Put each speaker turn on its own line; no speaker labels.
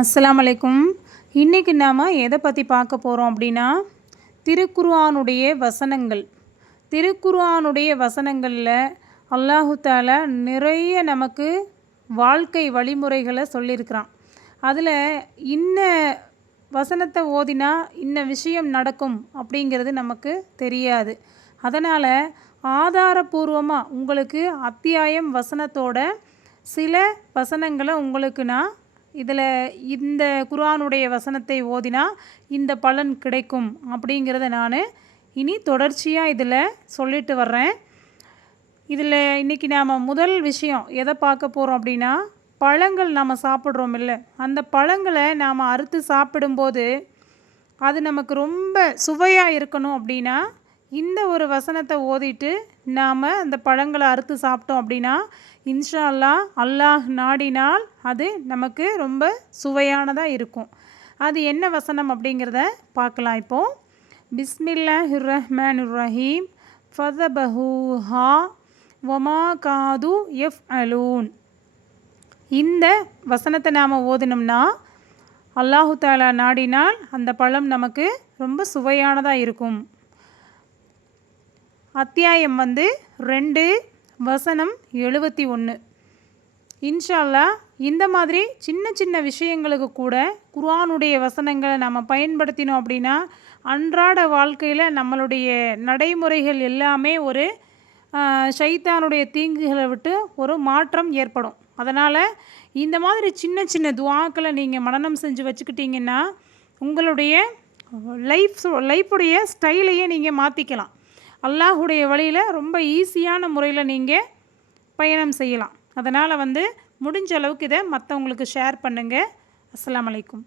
அஸ்லாம் அலைக்கும். இன்றைக்கி நாம் எதை பற்றி பார்க்க போகிறோம் அப்படின்னா திருக்குர்ஆனுடைய வசனங்கள். திருக்குர்ஆனுடைய வசனங்களில் அல்லாஹு நிறைய நமக்கு வாழ்க்கை வழிமுறைகளை சொல்லியிருக்கிறான். அதில் இன்ன வசனத்தை ஓதினா இன்ன விஷயம் நடக்கும் அப்படிங்கிறது நமக்கு தெரியாது. அதனால் ஆதாரபூர்வமாக உங்களுக்கு அத்தியாயம் வசனத்தோட சில வசனங்களை உங்களுக்கு நான் இதில் இந்த குரானுடைய வசனத்தை ஓதினா இந்த பலன் கிடைக்கும் அப்படிங்கிறத நான் இனி தொடர்ச்சியாக இதில் சொல்லிட்டு வர்றேன். இதில் இன்றைக்கி நாம் முதல் விஷயம் எதை பார்க்க போகிறோம் அப்படின்னா பழங்கள் நாம் சாப்பிட்றோம் இல்லை. அந்த பழங்களை நாம் அறுத்து சாப்பிடும்போது அது நமக்கு ரொம்ப சுவையாக இருக்கணும் அப்படின்னா இந்த ஒரு வசனத்தை ஓதிட்டு நாம் அந்த பழங்களை அறுத்து சாப்பிட்டோம் அப்படின்னா இன்ஷா அல்லாஹ் அல்லாஹ் நாடினால் அது நமக்கு ரொம்ப சுவையானதாக இருக்கும். அது என்ன வசனம் அப்படிங்கிறத பார்க்கலாம் இப்போது பிஸ்மில்லாஹிர் ரஹ்மான் ரஹீம் ஃபதபஹூஹா ஒமா காது எஃப் அலூன் இந்த வசனத்தை நாம் ஓதினோம்னா அல்லாஹு தாலா நாடினால் அந்த பழம் நமக்கு ரொம்ப சுவையானதாக இருக்கும். அத்தியாயம் வந்து ரெண்டு வசனம் எழுபத்தி ஒன்று. இன்ஷால்லா இந்த மாதிரி சின்ன சின்ன விஷயங்களுக்கு கூட குர்ஆனுடைய வசனங்களை நம்ம பயன்படுத்தினோம் அப்படின்னா அன்றாட வாழ்க்கையில் நம்மளுடைய நடைமுறைகள் எல்லாமே ஒரு ஷைத்தானுடைய தீங்குகளை விட்டு ஒரு மாற்றம் ஏற்படும். அதனால் இந்த மாதிரி சின்ன சின்ன துவாக்களை நீங்கள் மனனம் செஞ்சு வச்சுக்கிட்டிங்கன்னா உங்களுடைய லைஃப் லைஃபுடைய ஸ்டைலையே நீங்கள் மாற்றிக்கலாம் அல்லாஹுடைய வழியில் ரொம்ப ஈஸியான முறையில் நீங்கள் பயணம் செய்யலாம். அதனால் வந்து முடிஞ்ச அளவுக்கு இதை மற்றவங்களுக்கு ஷேர் பண்ணுங்கள் அஸ்லாம் வலைக்கும்